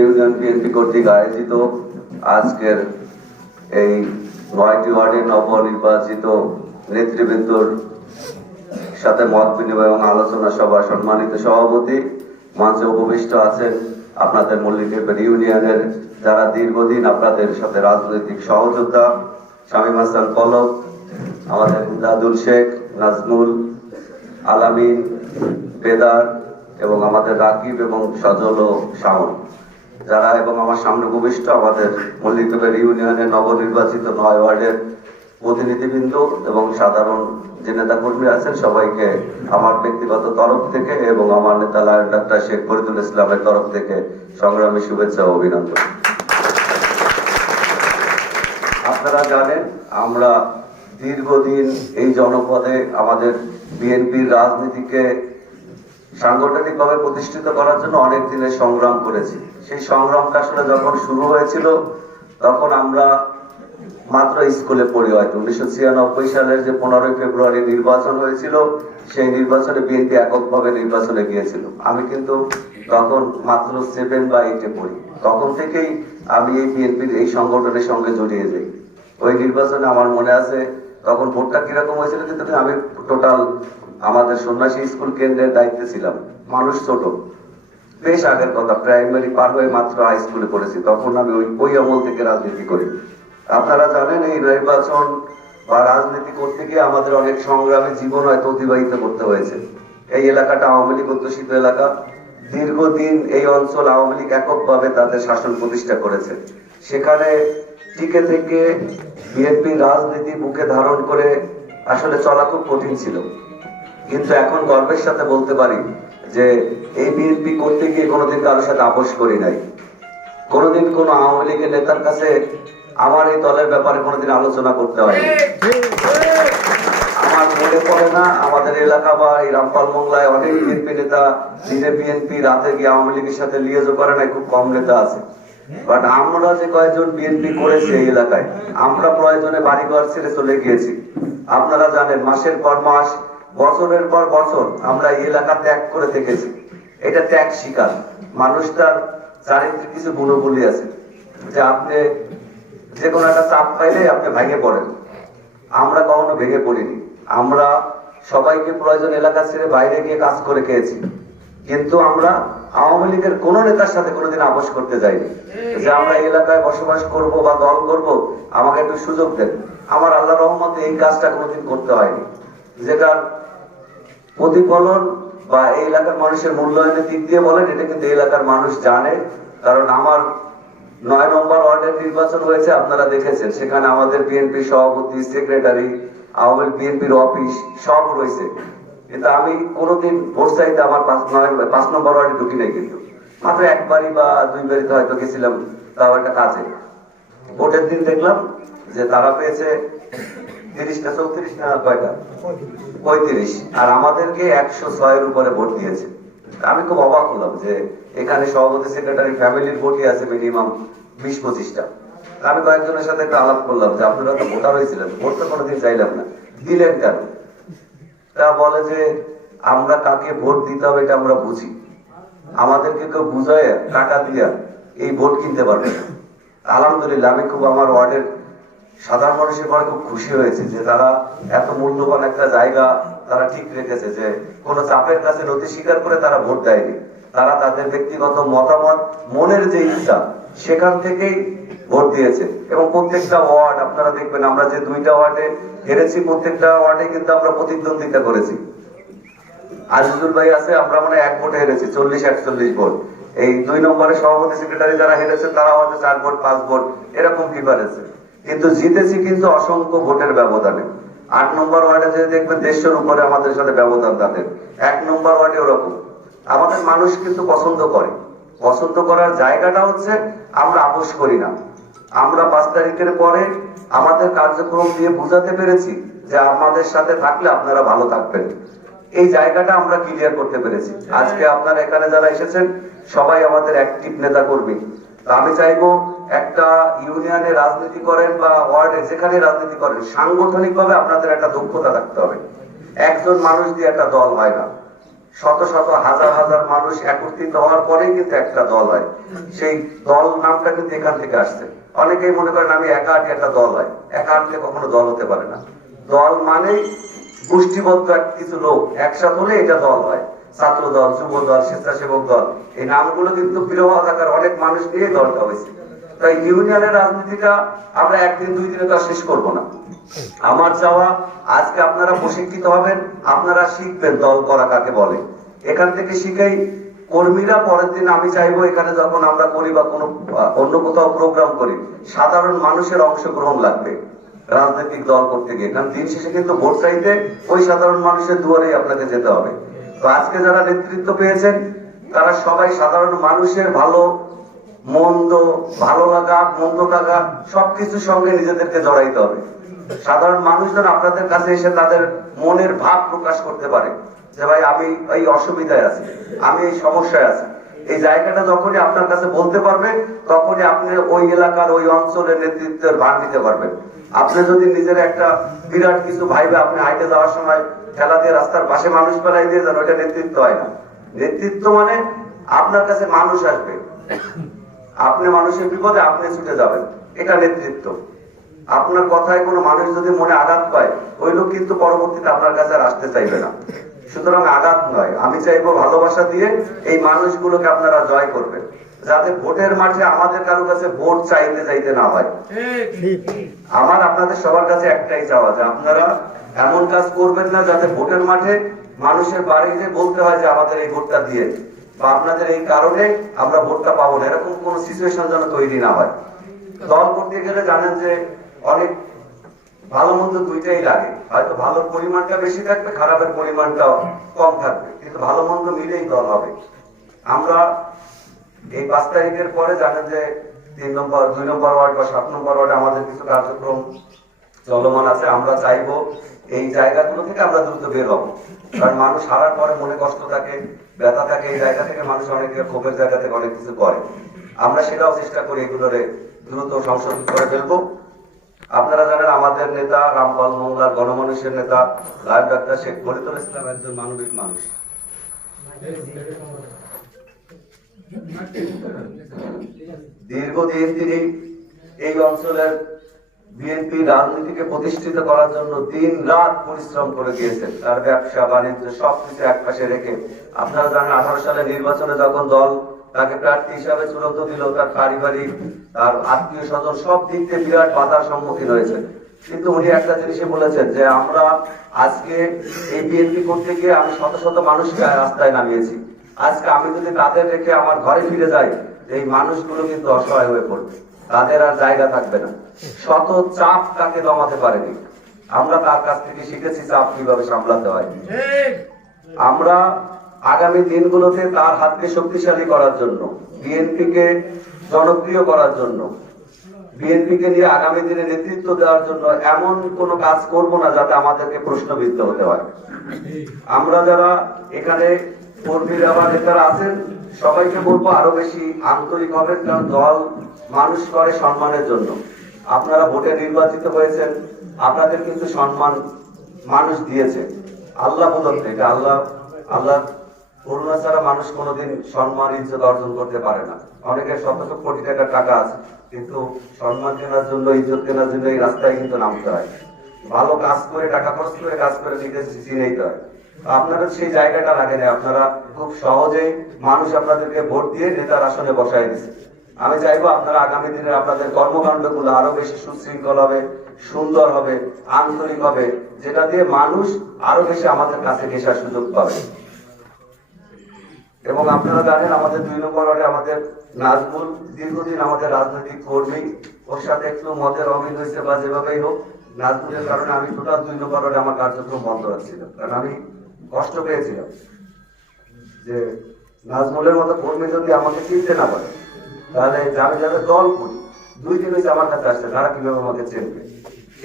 Union BNP কর্তৃক আয়োজিত আজকের এই ৯টি ওয়ার্ডের নবনির্বাচিত নেতৃবৃন্দর সাথে মত বিনিময় এবং আলোচনা সভা সম্মানিত সভাপতি, মঞ্চে উপবিষ্ট আছেন আপনাদের মল্লিকবেড় ইউনিয়নের যারা দীর্ঘদিন আপনাদের সাথে রাজনৈতিক সহযোদ্ধা, শামীম হাসান পলক, আমাদের দাদুল শেখ, নাজমুল, আলামিন, বেদার এবং আমাদের রাকিব এবং সজল ও শাওন, যারা এবং আমার সামনে উপবিষ্ট আমাদের মল্লিকবেড় ইউনিয়নের নবনির্বাচিত ৯ ওয়ার্ডের প্রতিনিধিবৃন্দ এবং সাধারণ যে নেতাকর্মী আছেন, সবাইকে আমার ব্যক্তিগত তরফ থেকে এবং আমার নেতা লায়ন ডাক্তার শেখ ফরিদুল ইসলামের তরফ থেকে সংগ্রামী শুভেচ্ছা ও অভিনন্দন। আপনারা জানেন, আমরা দীর্ঘদিন এই জনপদে আমাদের বিএনপির রাজনীতিকে সাংগঠনিকভাবে প্রতিষ্ঠিত করার জন্য অনেক দিনের সংগ্রাম করেছি। সেই সংগ্রামটা আসলে যখন শুরু হয়েছিল তখন আমরা মাত্র স্কুলে পড়ি। হয়তো 1996 সালের যে 15 ফেব্রুয়ারি নির্বাচন হয়েছিল, সেই নির্বাচনে বিএনপি এককভাবে নির্বাচনে গিয়েছিল। আমি কিন্তু তখন মাত্র 7 বা 8-এ পড়ি। তখন থেকেই আমি এই বিএনপির এই সংগঠনের সঙ্গে জড়িয়ে যাই। ওই নির্বাচনে আমার মনে আছে তখন ভোটটা কিরকম হয়েছিল, কিন্তু আমি টোটাল আমাদের সন্ন্যাসী স্কুল কেন্দ্রের দায়িত্বে ছিলাম। মানুষ ছোট, বেশ আগের কথা, প্রাইমারি পার হয়ে মাত্র হাই স্কুলে পড়েছি। তখন আমি ওই আমল থেকে রাজনীতি করি। আপনারা জানেন, এই নির্বাচন বা রাজনীতি করতে গিয়ে আমাদের অনেক সংগ্রামী জীবন হয়তো অতিবাহিত করতে হয়েছে। এই এলাকাটা আওয়ামী লীগ অধ্যুষিত এলাকা। দীর্ঘদিন এই অঞ্চল আওয়ামী লীগ এককভাবে তাদের শাসন প্রতিষ্ঠা করেছে। সেখানে টিকে থেকে বিএনপি রাজনীতি বুকে ধারণ করে আসলে চলা খুব কঠিন ছিল। কিন্তু এখন গর্বের সাথে বলতে পারি যে এই বিএনপি করতে গিয়ে কোনোদিন কারোর সাথে আপোষ করি নাই। কোনোদিন কোনো আওয়ামী লীগের নেতার কাছে আমার এই দলের ব্যাপারে কোনোদিন আলোচনা করতে হয়নি। আমার মনে পড়ে না আমাদের এলাকা বা এই রামপাল মংলায় অনেক বিএনপি নেতা দিনে বিএনপি, রাতে গিয়ে আওয়ামী লীগের সাথে লিয়াজো করে নাই, খুব কম নেতা আছে। বাট আমরা যে কয়েকজন বিএনপি করেছি এই এলাকায়, আমরা প্রয়োজনে বাড়িঘর ছেড়ে চলে গিয়েছি। আপনারা জানেন, মাসের পর মাস, বছরের পর বছর আমরা এই এলাকা ত্যাগ করে থেকেছি। এটা ত্যাগ শিকার। মানুষটার চারিত্রিক কিছু গুণগুলি আছে, যে আপনি যে কোনো একটা চাপ পাইলে আপনি ভেঙে পড়েন। আমরা কখনো ভেঙে পড়িনি। আমরা সবাইকে প্রয়োজন এলাকা ছেড়ে বাইরে গিয়ে কাজ করে খেয়েছি। কিন্তু আমরা আওয়ামী লীগের কোন নেতার সাথে কোনোদিন আপোষ করতে যাইনি যে আমরা এই এলাকায় বসবাস করব বা দল করব, আমাকে একটু সুযোগ দেন। আমার আল্লাহ রহমতে এই কাজটা কোনোদিন করতে হয়নি, যেটার প্রতিফলন বা এই এলাকার মানুষের মূল্যায়নের দিক দিয়ে বলেন, এটা কিন্তু এই এলাকার মানুষ জানে। কারণ আমার ৯ নম্বর ওয়ার্ডের নির্বাচন হয়েছে, আপনারা দেখেছেন। সেখানে আমাদের বিএনপি সভাপতি, সেক্রেটারি, আওয়ামী বিএনপির অফিস সব রয়েছে। কিন্তু আমি কোনোদিন ভোট চাইতে আমার ৫ নম্বর ওয়ার্ডে ঢুকি নাই। কিন্তু মাত্র একবারই বা 2বারই তো হয়তো গেছিলাম, তাও একটা কাজে। ভোটের দিন দেখলাম যে তারা পেয়েছে 30 না 34 না কয়টা 35, আর আমাদেরকে 106-এর উপরে ভোট দিয়েছে। আমি খুব অবাক হলাম যে এখানে সভাপতি, সেক্রেটারি, ফ্যামিলির ভোটই আছে মিনিমাম 20-25টা। আমি কয়েকজনের সাথে একটা আলাপ করলাম যে আপনারা তো ভোটার হয়েছিলেন, ভোট তো কোনোদিন চাইলাম না, দিলেন কেন? তা বলে যে আমরা কাকে ভোট দিতে হবে এটা আমরা বুঝি, আমাদেরকে কেউ বুঝায় টাকা দিয়া এই ভোট কিনতে পারবে না। আলহামদুলিল্লাহ, আমি খুব আমার ওয়ার্ডের সাধারণ মানুষের পরে খুব খুশি হয়েছে যে তারা এত মূল্যবান একটা জায়গা তারা ঠিক রেখেছে, যে কোনো চাপের কাছে নথি স্বীকার করে তারা ভোট দেয়নি। তারা তাদের ব্যক্তিগত মতামত, মনের যে ইচ্ছা, সেখান থেকেই ভোট দিয়েছে। এবং প্রত্যেকটা ওয়ার্ড আপনারা দেখবেন, আমরা যে 2টা ওয়ার্ডে হেরেছি, প্রত্যেকটা ওয়ার্ডে কিন্তু আমরা প্রতিদ্বন্দ্বিতা করেছি। আজিজুল ভাই আছে, আমরা মানে 1 ভোটে হেরেছি, 40-41 ভোট। এই 2 নম্বরের সভাপতি, সেক্রেটারি যারা হেরেছে তারা হয়তো 4 ভোট 5 ভোট এরকম ডিফারেন্সে, কিন্তু জিতেছি কিন্তু অসংখ্য ভোটের ব্যবধানে। 8 নম্বর ওয়ার্ডে যে দেখবেন 150-এর উপরে আমাদের সাথে ব্যবধান তাদের। 1 নম্বর ওয়ার্ডে ওরকম। আমাদের মানুষ কিন্তু পছন্দ করে। পছন্দ করার জায়গাটা হচ্ছে আমরা আপোষ করি না। আমরা 5 তারিখের পরে আমাদের কার্যক্রম দিয়ে বুঝাতে পেরেছি যে আমাদের সাথে থাকলে আপনারা ভালো থাকবেন। এই জায়গাটা আমরা ক্লিয়ার করতে পেরেছি। আজকে আপনারা এখানে যারা এসেছেন সবাই আমাদের অ্যাক্টিভ নেতা কর্মী। আমি চাইবো একটা ইউনিয়নে রাজনীতি করেন বা ওয়ার্ডে যেখানে রাজনীতি করেন, সাংগঠনিক ভাবে আপনাদের একটা দক্ষতা থাকতে হবে। একজন মানুষ দিয়ে একটা দল হয় না। শত শত হাজার হাজার মানুষ একত্রিত হওয়ার পরেই কিন্তু একটা দল হয়। সেই দল নামটা কিন্তু এখান থেকে আসছে। অনেকেই মনে করেন আমি একা আটকে একটা দল হয়, একা আটলে কখনো দল হতে পারে না। দল মানেই গোষ্ঠীবদ্ধ কিছু লোক একসাথে হলে এটা দল হয়। ছাত্র দল, যুব দল, স্বেচ্ছাসেবক দল, এই নামগুলো কিন্তু বিরোধ থাকার অনেক মানুষ নিয়ে দলটা হয়েছে। তাই ইউনিয়নের রাজনীতিটা আমরা একদিন দুই দিনে তো শেষ করব না। আমার চাওয়া আজকে আপনারা প্রশিক্ষিত হবেন, আপনারা শিখবেন দল করা কাকে বলে। এখান থেকে শিখেই কর্মীরা পরের দিন আমি চাইবো এখানে যখন আমরা করি বা কোনো অন্য কোথাও প্রোগ্রাম করি, সাধারণ মানুষের অংশগ্রহণ লাগবে রাজনৈতিক দল করতে গিয়ে। কারণ দিন শেষে কিন্তু ভোট চাইতে ওই সাধারণ মানুষের দুয়ারেই আপনাকে যেতে হবে। তো আজকে যারা নেতৃত্ব পেয়েছেন তারা সবাই সাধারণ মানুষের ভালো মন্দ, ভালো লাগা মন্দ লাগা সবকিছুর সঙ্গে নিজেদেরকে জড়াইতে হবে। সাধারণ মানুষজন আপনাদের কাছে এসে তাদের মনের ভাব প্রকাশ করতে পারে যে ভাই আমি এই অসুবিধায় আছি, আমি এই সমস্যায় আছি। এই জায়গাটা যখনই আপনার কাছে বলতে পারবে তখনই আপনি ওই এলাকার ওই অঞ্চলের নেতৃত্বের ভার নিতে পারবেন। আপনি যদি নিজের একটা বিরাট কিছু ভাইবে আপনি হাইটে যাওয়ার সময় ঠেলা দিয়ে রাস্তার পাশে মানুষ ফেলাই দিয়ে যান, ওইটা নেতৃত্ব হয় না। নেতৃত্ব মানে আপনার কাছে মানুষ আসবে, আপনি মানুষের বিপদে আপনি ছুটে যাবেন, এটা নেতৃত্ব। আপনার কথায় কোনো মানুষ যদি মনে আঘাত পায় ওই লোক কিন্তু পরবর্তীতে আপনার কাছে আর আসতে চাইবে না। সুতরাং আঘাত নয়, আমি চাইবো ভালোবাসা দিয়ে এই মানুষগুলোকে আপনারা জয় করবেন, যাতে ভোটের মাঠে আমাদের কারো কাছে ভোট চাইতে চাইতে না হয়। আমার আপনাদের সবার কাছে একটাই চাওয়া যে আপনারা এমন কাজ করবেন না যাতে ভোটের মাঠে মানুষের বাড়িতে বলতে হয় যে আমাদের এই ভোটটা দিয়ে বা আপনাদের এই কারণে আমরা ভোটটা পাবো না, এরকম কোন সিচুয়েশন যেন তৈরি না হয়। দল করতে গেলে জানেন যে অনেক ভালো মন্দ দুইটাই লাগে, হয়তো ভালোর পরিমাণটা বেশি থাকবে, খারাপের পরিমাণটাও কম থাকবে, কিন্তু ভালো মন্দ মিলেই দল হবে। আমরা এই 5 তারিখের পরে জানেন যে 2 নম্বর ওয়ার্ড বা 7 নম্বর ওয়ার্ডে আমাদের কিছু কার্যক্রম চলমান আছে। আমরা চাইবো এই জায়গাগুলো থেকে আমরা দ্রুত বের হবো, কারণ মানুষ হারার পরে মনে কষ্ট থাকে, ব্যথা থাকে, এই জায়গা থেকে মানুষ অনেক ক্ষোভের জায়গা থেকে অনেক কিছু করে। আমরা সেটাও চেষ্টা করি এগুলোরে দ্রুত সংশোধন করে ফেলবো। আপনারা জানেন আমাদের নেতা রামপাল মোংলার গণমানুষের নেতা লাইভ ডাক্তার শেখ ফরিদুল ইসলাম একজন মানবিক মানুষ। দীর্ঘদিন তিনি এই অঞ্চলের বিএনপি রাজনীতিকে প্রতিষ্ঠিত করার জন্য দিন রাত পরিশ্রম করে গিয়েছেন। তার ব্যবসা বাণিজ্য সবকিছু একপাশে রেখে, আপনারা জানেন 18 সালে নির্বাচনে যখন দল তাকে প্রার্থী হিসাবে চূড়ান্ত দিল, তার পারিবারিক, তার আত্মীয় স্বজন সব দিক থেকে বিরাট বাধার সম্মুখীন হয়েছে। কিন্তু উনি একটা জিনিসই বলেছেন যে আমরা আজকে এই বিএনপি করতে গিয়ে আমি শত শত মানুষকে রাস্তায় নামিয়েছি, আজকে আমি যদি তাদের রেখে আমার ঘরে ফিরে যাই এই মানুষগুলো কিন্তু অসহায় হয়ে পড়বে, তাদের আর জায়গা থাকবে না। শত চাপ তাকে দমাতে পারেনি, আমরা তার কাছ থেকে শিখেছি চাপ কিভাবে সামলাতে হয়। আমরা আগামী দিনগুলোতে তার হাতকে শক্তিশালী করার জন্য, বিএনপিকে জনপ্রিয় করার জন্য, বিএনপিকে নিয়ে আগামী দিনে নেতৃত্ব দেওয়ার জন্য এমন কোন কাজ করব না যাতে আমাদেরকে প্রশ্নবিদ্ধ হতে হয়। আমরা যারা এখানে কর্মীরা বা নেতারা আছেন সবাইকে বলবো আরো বেশি আন্তরিক হবেন, কারণ দল মানুষ করে সম্মানের জন্য। আপনারা ভোটে নির্বাচিত হয়েছেন, আপনাদের কিন্তু সম্মান মানুষ দিয়েছে, আল্লাহ প্রদত্ত। এটা আল্লাহ করুণা ছাড়া মানুষ কোনোদিন সম্মান ইজ্জত অর্জন করতে পারে না। অনেকের শত শত কোটি টাকার টাকা আছে, কিন্তু সম্মান কেনার জন্য, ইজ্জত কেনার জন্য এই রাস্তায় কিন্তু নামতে হয়। ভালো কাজ করে, টাকা খরচ করে কাজ করে নিজে চিনেইতে হয়। আপনারা সেই জায়গাটা লাগেনি, আপনারা খুব সহজেই মানুষ আপনাদেরকে ভোট দিয়ে নেতার আসনে বসাই দিচ্ছে। আমি চাইবো আপনারা আগামী দিনে আপনাদের কর্মকাণ্ড গুলো আরো বেশি সুশৃঙ্খল হবে, সুন্দর হবে, আন্তরিক হবে, যেটা দিয়ে মানুষ আরো বেশি আমাদের কাছে ঘেঁষার সুযোগ পাবে। এবং আপনারা জানেন আমাদের 2 নম্বর ওয়ার্ডে আমাদের নাজমুল দীর্ঘদিন আমাদের রাজনৈতিক কর্মী, ওর সাথে একটু মতের অমিল হয়েছে বা যেভাবেই হোক, নাজমুলের কারণে আমি টোটাল 2 নম্বর ওয়ার্ডে আমার কার্যক্রম বন্ধ রাখছিল। কারণ আমি কষ্ট পেয়েছিলাম যে নাজমুলের মতো কর্মী যদি আমাকে চিনতে না পারে, তাহলে আমি যাদের দল করি 2 দিন হয়েছে আমার কাছে আসছে, তারা কিভাবে আমাকে চিনবে।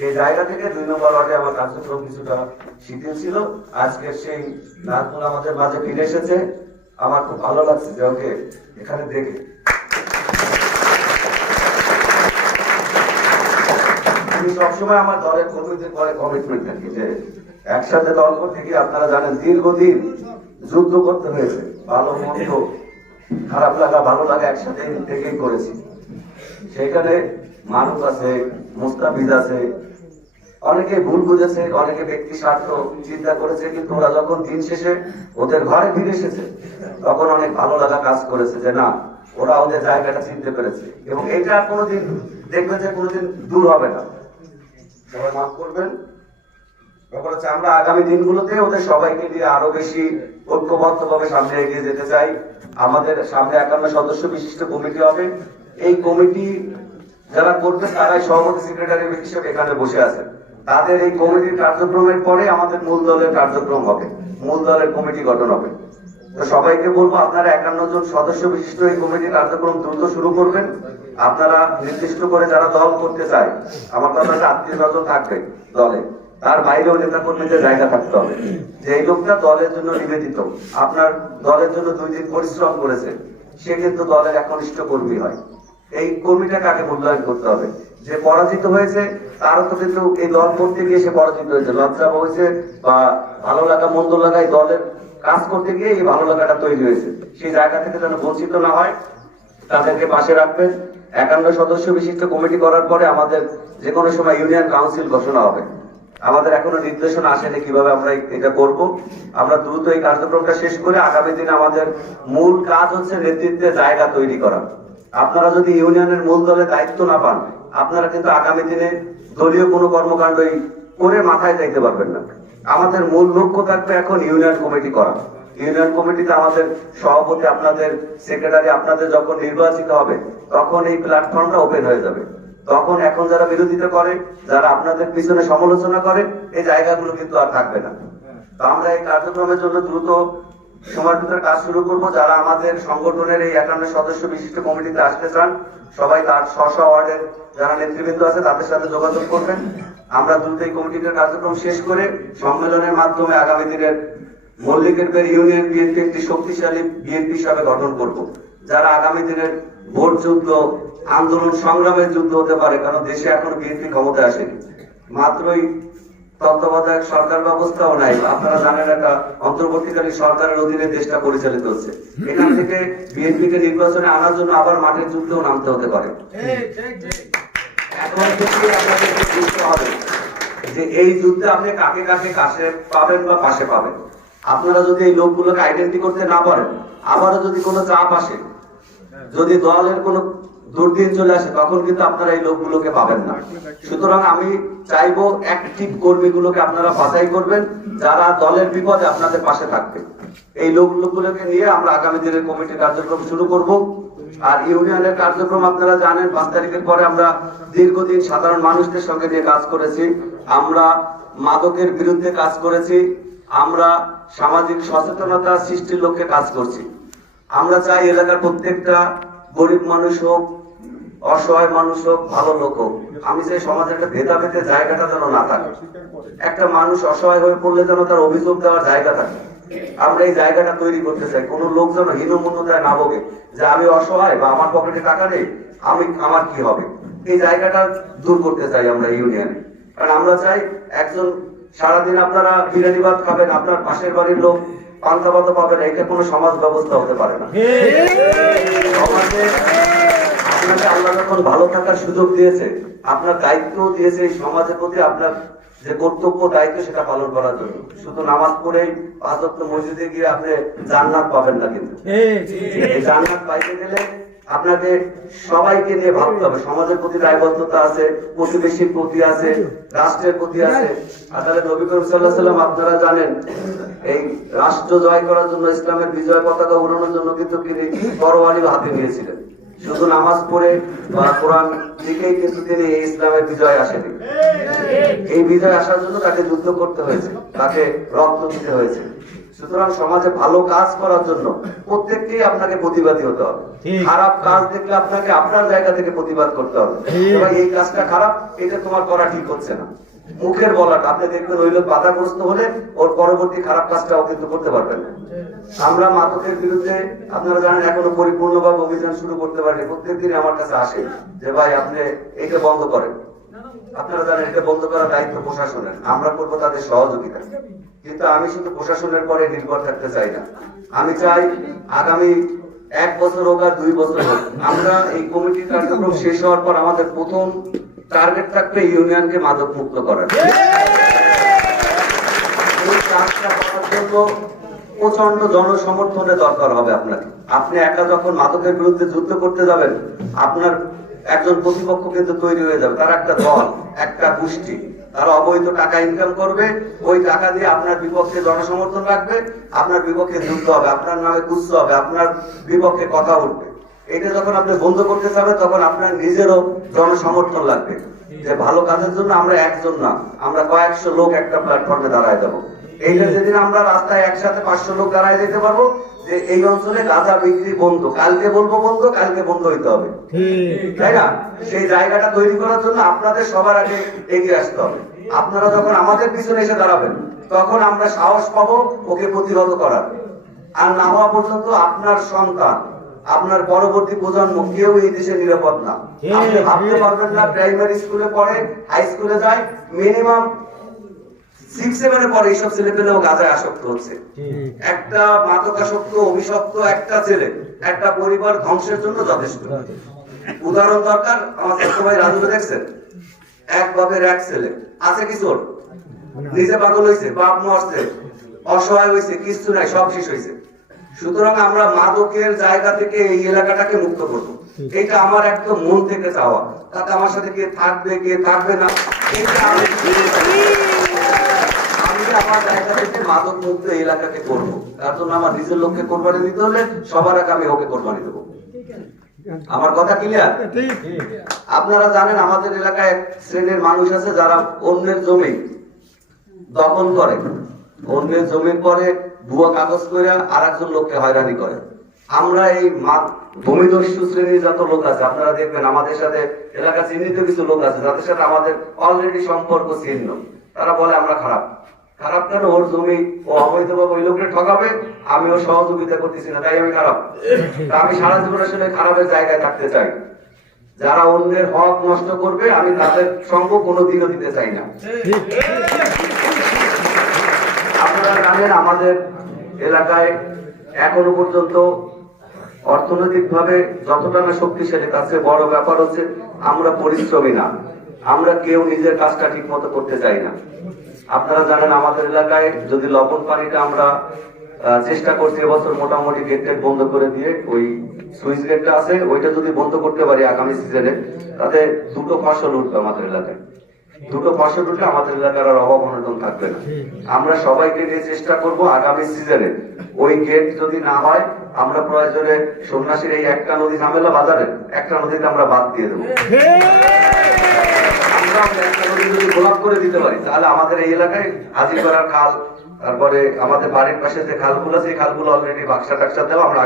এই জায়গা থেকে 2 নম্বর ওয়ার্ডে আমার কার্যক্রম কিছুটা শিথিল ছিল। আজকে সেই নাজমুল আমাদের মাঝে ফিরে এসেছে, আমার খুব ভালো লাগছে যে ওকে এখানে দেখে। আমি সবসময় আমার দলের কর্মীদের পরে কমিটমেন্ট থাকি যে একসাথে দল করতে গিয়ে, আপনারা জানেন দীর্ঘদিন যুদ্ধ করতে হয়েছে, ভালো মন্দ, খারাপ লাগা ভালো লাগা একসাথে থেকেই করেছি। সেখানে মানুষ আছে, মুস্তাফিজ আছে, অনেকে ভুল বুঝেছে, অনেকে ব্যক্তি স্বার্থ চিন্তা করেছে, কিন্তু ওরা যখন দিন শেষে ওদের ঘরে ফিরে এসেছে তখন অনেক ভালো লাগা কাজ করেছে যে না, ওরা ওদের জায়গাটা চিনতে পেরেছে। এবং এটা কোনোদিন দেখবেন যে কোনোদিন দূর হবে না। সবাই মাফ করবেন। ব্যাপার হচ্ছে আমরা আগামী দিনগুলোতে ওদের সবাইকে নিয়ে আরো বেশি ঐক্যবদ্ধভাবে সামনে এগিয়ে যেতে চাই। আমাদের সামনে 51 সদস্য বিশিষ্ট কমিটি হবে। এই কমিটি যারা করবে তারাই সভাপতি সেক্রেটারি হিসেবে এখানে বসে আছে। তাদের এই কমিটির কার্যক্রমের পরে আমাদের মূল দলের কার্যক্রম হবে, মূল দলের কমিটি গঠন হবে। তো সবাইকে বলবো আপনারা 51 জন সদস্য বিশিষ্ট এই কমিটির কার্যক্রম দ্রুত শুরু করবেন। আপনারা নির্দিষ্ট করে যারা দল করতে চায়, আমার কথা হচ্ছে 38 জন থাকবে দলে, তার বাইরেও নেতা কর্মীদের জায়গা থাকতে হবে যে এই লোকটা দলের জন্য নিবেদিত, আপনার দলের জন্য 2 দিন পরিশ্রম করেছে, সে কিন্তু দলের একনিষ্ঠ কর্মী হয়। এই কর্মীটাকে আগে মূল্যায়ন করতে হবে। যে পরাজিত হয়েছে তারও তো কিন্তু এই দল করতে গিয়ে সে পরাজিত হয়েছে, লজ্জা হয়েছে বা ভালো লাগা মন্দ লাগায় দলের কাজ করতে গিয়ে এই ভালো লাগাটা তৈরি হয়েছে। সেই জায়গা থেকে যেন বঞ্চিত না হয়, তাদেরকে পাশে রাখবেন। 51 সদস্য বিশিষ্ট কমিটি করার পরে আমাদের যে কোনো সময় ইউনিয়ন কাউন্সিল ঘোষণা হবে। আমাদের এখনো নির্দেশনা আসেনি কিভাবে আমরা এটা করব। আমরা দ্রুত এই কার্যক্রমটা শেষ করে আগামী দিনে আমাদের মূল কাজ হচ্ছে নেতৃত্বের জায়গা তৈরি করা। আপনারা যদি ইউনিয়নের মূল দলে দায়িত্ব না পান, আপনারা কিন্তু আগামী দিনে দলীয় কোনো কর্মকাণ্ডই করে মাথায় যাইতে পারবেন না। আমাদের মূল লক্ষ্য থাকবে এখন ইউনিয়ন কমিটি করা। ইউনিয়ন কমিটিতে আমাদের সভাপতি, আপনাদের সেক্রেটারি, আপনাদের যখন নির্বাচিত হবে তখন এই প্ল্যাটফর্মটা ওপেন হয়ে যাবে। তখন এখন যারা বিরোধিতা করে, যারা আপনাদের পিছনে সমালোচনা করে, এই জায়গাগুলো কিন্তু আর থাকবে না। তো আমরা এই কার্যক্রমের জন্য দ্রুত সময়ের ভিতরে কাজ শুরু করব। যারা আমাদের সংগঠনের এই 51 সদস্য বিশিষ্ট কমিটিতে আসতে চান, সবাই তার স্ব ওয়ার্ডের যারা নেতৃবৃন্দ আছে তাদের সাথে যোগাযোগ করবেন। আমরা দ্রুত এই কমিটির কার্যক্রম শেষ করে সম্মেলনের মাধ্যমে আগামী দিনের মল্লিকের পের ইউনিয়ন বিএনপি একটি শক্তিশালী বিএনপি হিসাবে গঠন করব, যারা আগামী দিনের ভোট যুদ্ধ, আন্দোলন সংগ্রামের যুদ্ধ হতে পারে। কারণ দেশে এখনো বিএনপি ক্ষমতায় আসেনি, মাত্রই তত্ত্বাবধায়ক সরকার ব্যবস্থাও নাই। আপনারা জানেন একটা অন্তর্বর্তীকালীন সরকারের অধীনে দেশটা পরিচালিত হচ্ছে। এখান থেকে বিএনপিকে নির্বাচনে আনার জন্য আবার মাঠের যুদ্ধেও নামতে হতে পারে। এখন থেকে আপনাদেরকে বুঝতে হবে যে এই যুদ্ধে আপনি কাকে কাকে কাছে পাবেন বা পাশে পাবেন। আপনারা যদি এই লোকগুলোকে আইডেন্টি করতে না পারেন, আবারও যদি কোনো চাপ আসে, যদি দলের কোনো দুর্দিন চলে আসে, তখন কিন্তু আপনারা এই লোকগুলোকে পাবেন না। সুতরাং আমি চাইবো অ্যাক্টিভ কর্মীগুলোকে আপনারা বাছাই করবেন, যারা দলের বিপদে আপনাদের পাশে থাকবে। এই লোকগুলোকে নিয়ে আমরা আগামী দিনের কমিটির কার্যক্রম শুরু করব। আর ইউনিয়নের কার্যক্রম আপনারা জানেন, 5 তারিখের পরে আমরা দীর্ঘদিন সাধারণ মানুষদের সঙ্গে নিয়ে কাজ করেছি। আমরা মাদকের বিরুদ্ধে কাজ করেছি, আমরা সামাজিক সচেতনতা সৃষ্টির লক্ষ্যে কাজ করছি। আমরা চাই এলাকার প্রত্যেকটা গরিব মানুষ হোক, অসহায় মানুষ হোক, ভালো লোক হোক, আমি চাই সমাজে একটা ভেদাভেদের জায়গাটা যেন না থাকে। একটা মানুষ অসহায় হয়ে পড়লে যেন তার অভিযোগ দেওয়ার জায়গা থাকে। আমরা এই জায়গাটা তৈরি করতে চাই। কোন লোক যেন হীনমন্যতায় না ভোগে যে আমি অসহায় বা আমার পকেটে টাকা নেই, আমার কি হবে। এই জায়গাটা দূর করতে চাই আমরা ইউনিয়নে। কারণ আমরা চাই একজন সারাদিন আপনারা বিরিয়ানি ভাত খাবেন, আপনার পাশের বাড়ির লোক পান্তা ভাত পাবেন, এটা কোনো সমাজ ব্যবস্থা হতে পারে না। সমাজে আপনাকে আল্লাহ যখন ভালো থাকার সুযোগ দিয়েছে, আপনার দায়িত্ব দিয়েছে এই সমাজের প্রতি আপনার যে কর্তব্য দায়িত্ব সেটা পালন করার জন্য। শুধু নামাজ পড়েই 5 ওয়াক্ত মসজিদে গিয়ে আপনি জান্নাত পাবেন না। কিন্তু এই জান্নাত পাইতে গেলে আপনাকে সবাইকে নিয়ে ভাবতে হবে। সমাজের প্রতি দায়বদ্ধতা আছে, প্রতিবেশীর প্রতি আছে, রাষ্ট্রের প্রতি আছে। তাহলে নবী করিম সাল্লাল্লাহু আলাইহি ওয়াসাল্লাম আপনারা জানেন, এই রাষ্ট্র জয় করার জন্য, ইসলামের বিজয় পতাকা উড়ানোর জন্য কিন্তু তিনি তরবারি হাতে নিয়েছিলেন। শুধু নামাজ পড়ে বা কোরআন লিখেই কিন্তু তিনি এই ইসলামের বিজয় আসেনি। এই বিজয় আসার জন্য তাকে যুদ্ধ করতে হয়েছে, তাকে রক্ত দিতে হয়েছে। সুতরাং সমাজে ভালো কাজ করার জন্য প্রত্যেককেই আপনাকে প্রতিবাদী হতে হবে। খারাপ কাজ দেখলে আপনাকে আপনার জায়গা থেকে প্রতিবাদ করতে হবে। এই কাজটা খারাপ, এটা তোমার করা ঠিক হচ্ছে না। মুখের বলাটা, আপনি দেখবেন ওই লোক বাধাগ্রস্ত হলে ওর পরবর্তী খারাপ কাজটাও কিন্তু করতে পারবেন না। আমরা মাদকের বিরুদ্ধে আপনারা জানেন এখনো পরিপূর্ণভাবে অভিযান শুরু করতে পারিনি। প্রত্যেকদিন আমার কাছে আসে যে ভাই আপনি এইটা বন্ধ করেন, আপনারা জানেন এটা বন্ধ করার দায়িত্ব প্রশাসনের, আমরা করবো তাদের সহযোগিতা। কিন্তু আমি শুধু প্রশাসনের পরে নির্ভর থাকতে চাই না, আমি চাই আগামী 1 বছর হোক আর 2 বছর হোক, আমরা এই কমিটির কার্যক্রম শেষ হওয়ার পর আমাদের প্রথম টার্গেট থাকবে ইউনিয়নকে মাদক মুক্ত করার। এই কাজটা করার জন্য প্রচন্ড জনসমর্থনের দরকার হবে আপনাকে। আপনি একা যখন মাদকের বিরুদ্ধে যুদ্ধ করতে যাবেন, আপনার একজন প্রতিপক্ষ কিন্তু তৈরি হয়ে যাবে, তার একটা দল, একটা গোষ্ঠী, তারা অবৈধ টাকা ইনকাম করবে, ওই টাকা দিয়ে আপনার বিপক্ষে জনসমর্থন রাখবে, আপনার বিপক্ষে যুদ্ধ হবে, আপনার নামে কুচ্ছ হবে, আপনার বিপক্ষে কথা উঠবে। এটা যখন আপনি বন্ধ করতে যাবেন তখন আপনার নিজেরও জনসমর্থন লাগবে, যে ভালো কাজের জন্য আমরা একজন না, আমরা কয়েকশো লোক একটা প্ল্যাটফর্মে দাঁড়ায় যাবো। এইটা যেদিন আমরা রাস্তায় একসাথে 500 লোক দাঁড়ায় যেতে পারবো যে এই অঞ্চলে গাঁজা বিক্রি বন্ধ, কালকে বলবো বন্ধ, কালকে বন্ধ হইতে হবে, তাই না? সেই জায়গাটা তৈরি করার জন্য আপনাদের সবার আগে এগিয়ে আসতে হবে। আপনারা যখন আমাদের পিছনে এসে দাঁড়াবেন তখন আমরা সাহস পাবো ওকে প্রতিহত করার। আর না হওয়া পর্যন্ত আপনার সন্তান, আপনার পরবর্তী প্রজন্ম কেউ এই দেশে নিরাপদ না। আপনি ভাবতে পারবেন না, প্রাইমারি স্কুলে পড়ে, হাই স্কুলে যায়, মিনিমাম 6-7 পরে এইসব ছেলে পেলেও গাঁজায় আসক্ত হচ্ছে। একটা মাদকাসক্ত অভিশপ্ত একটা ছেলে একটা পরিবার ধ্বংসের জন্য যথেষ্ট। উদাহরণ দরকার, আমাদের সবাই রাজু দেখছেন, এক বাপের এক ছেলে আছে, কিশোর নিজে পাগল হয়েছে, বাপ মরছে, অসহায় হয়েছে, কিছু নাই, সব শেষ হয়েছে। সুতরাং আমরা মাদকের জায়গা থেকে এই এলাকাটাকে মুক্ত করবো, এটা আমার একদম মন থেকে চাওয়া। তাতে আমার সাথে কে থাকবে কে থাকবে না, এটা আমি আমার জায়গা থেকে মাদক মুক্ত এলাকাকে করবো। তার জন্য আমার নিজের লোককে কোরবানি দিতে হলে সবার আগে আমি ওকে কোরবানি দেবো। আমার কথা ক্লিয়ার? আপনারা জানেন আমাদের এলাকায় এক শ্রেণীর মানুষ আছে যারা অন্যের জমি দখল করে, অন্যের জমির পরে ভুয়া কাগজ করে আর একজন লোককে হয়রানি করে। আমরা এই ভূমিদস্যু শ্রেণীর যত লোক আছে আপনারা দেখবেন আমাদের সাথে এলাকা চিহ্নিত কিছু লোক আছে যাদের সাথে আমাদের অলরেডি সম্পর্ক ছিন্ন। তারা বলে আমরা খারাপ। খারাপ কেন? ওর জমি ও অবৈধভাবে ওই লোককে ঠকাবে, আমি ওর সহযোগিতা করতেছি না, তাই আমি খারাপ। আমি সারা জীবন আসলে খারাপের জায়গায় থাকতে চাই। যারা অন্যের হক নষ্ট করবে আমি তাদের সঙ্গ কোনোদিনও দিতে চাই না। আপনারা জানেন আমাদের এলাকায় এখনো পর্যন্ত অর্থনৈতিক ভাবে যতটা না শক্তিশালী, তার চেয়ে বড় ব্যাপার হচ্ছে আমরা পরিশ্রমী না, আমরা কেউ নিজের কাজটা ঠিক মতো করতে চাই না। আপনারা জানেন আমাদের এলাকায় যদি লবণ পানিটা আমরা চেষ্টা করছি এবছর মোটামুটি গেট বন্ধ করে দিয়ে, ওই সুইচ গেটটা আছে ওইটা যদি বন্ধ করতে পারি আগামী সিজনে, তাতে 2টো ফসল উঠবে আমাদের এলাকায়। 2টো ফসল উঠলে আমাদের এলাকার আর অভাব অনটন থাকবে না। আমরা সবাইকে নিয়ে চেষ্টা করব আগামী সিজনে ওই গেট যদি না হয় আমরা প্রয়োজনে সন্ন্যাসীর এই একটা নদী ঝামেলা বাজারে একটা নদীতে আমরা বাদ দিয়ে দেবো। যদি গোলাপ করে দিতে পারি তাহলে আমাদের এই এলাকায় হাজিপাড়ার খাল, তারপরে আমাদের বাড়ির পাশে যে খালগুলো আছে এই খালগুলো অলরেডি বাক্সা টাক্সা দেওয়া। আমরা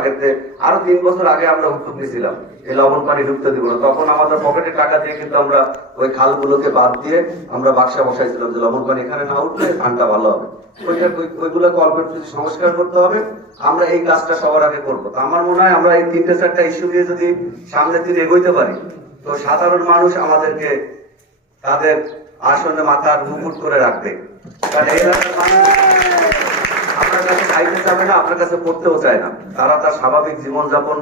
আরো 3 বছর আগে আমরা উদ্যোগ নিয়েছিলাম এই লবণ পানি ঢুকতে দিব না, তখন আমাদের পকেটের টাকা দিয়ে কিন্তু আমরা ওই খালগুলোকে বাদ দিয়ে আমরা বাক্সা বসাইছিলাম যে লবণ পানি এখানে না উঠলে ধানটা ভালো হবে। ওইগুলো কলপেট সংস্কার করতে হবে, আমরা এই কাজটা সবার আগে করবো। তো আমার মনে হয় আমরা এই 3-4টা ইস্যু দিয়ে যদি সামনের দিকে এগোইতে পারি তো সাধারণ মানুষ আমাদেরকে তাদের আসনে মাথার মুকুট করে রাখবে। কারণ এই এলাকার মানুষ আপনার কাছে খাইতে চাবে না, আপনার কাছে পড়তেও চায় না, তারা তার স্বাভাবিক জীবনযাপন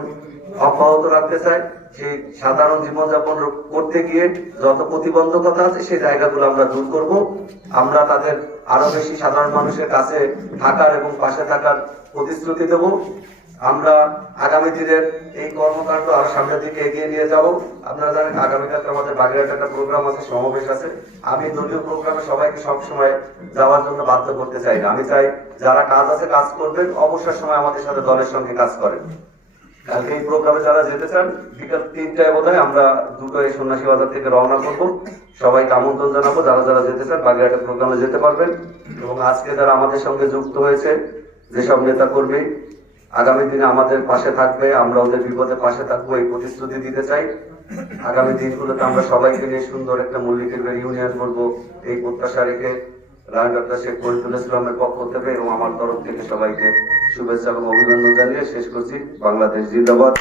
অব্যাহত রাখতে চায়। সেই সাধারণ জীবনযাপন করতে গিয়ে যত প্রতিবন্ধকতা আছে সেই জায়গাগুলো আমরা দূর করব। আমরা তাদের আরো বেশি সাধারণ মানুষের কাছে থাকার এবং পাশে থাকার প্রতিশ্রুতি দেব। আমরা আগামী দিনের এই কর্মকাণ্ড আরো সামনের দিকে এগিয়ে নিয়ে যাব। আপনারা জানেন আগামীকাল আমাদের বাগেরহাটে একটা প্রোগ্রাম আছে, সমাবেশ আছে। আমি দলীয় প্রোগ্রামে সবাইকে সবসময় যাওয়ার জন্য বাধ্য করতে চাই না, আমি চাই যারা কাজ আছে কাজ করবেন, অবসর সময় আমাদের সাথে দলের সঙ্গে কাজ করেন। কালকে এই প্রোগ্রামে যারা যেতে চান বিকাল 3টায় বোধহয় আমরা দুটো এই সন্ন্যাসী বাজার থেকে রওনা করবো। সবাইকে আমন্ত্রণ জানাবো, যারা যারা যেতে চান বাগেরহাটের প্রোগ্রামে যেতে পারবেন। এবং আজকে যারা আমাদের সঙ্গে যুক্ত হয়েছে যেসব নেতা কর্মী আগামী দিনে আমাদের পাশে থাকবে, আমরা ওদের বিপদে পাশে থাকবো এই প্রতিশ্রুতি দিতে চাই। আগামী দিনগুলোতে আমরা সবাইকে নিয়ে সুন্দর একটা মল্লিকের ইউনিয়ন করবো এই প্রত্যাশা রেখে ডক্টর শেখ ফরিদুল ইসলামের পক্ষ থেকে এবং আমার তরফ থেকে সবাইকে শুভেচ্ছা এবং অভিনন্দন জানিয়ে শেষ করছি। বাংলাদেশ জিন্দাবাদ।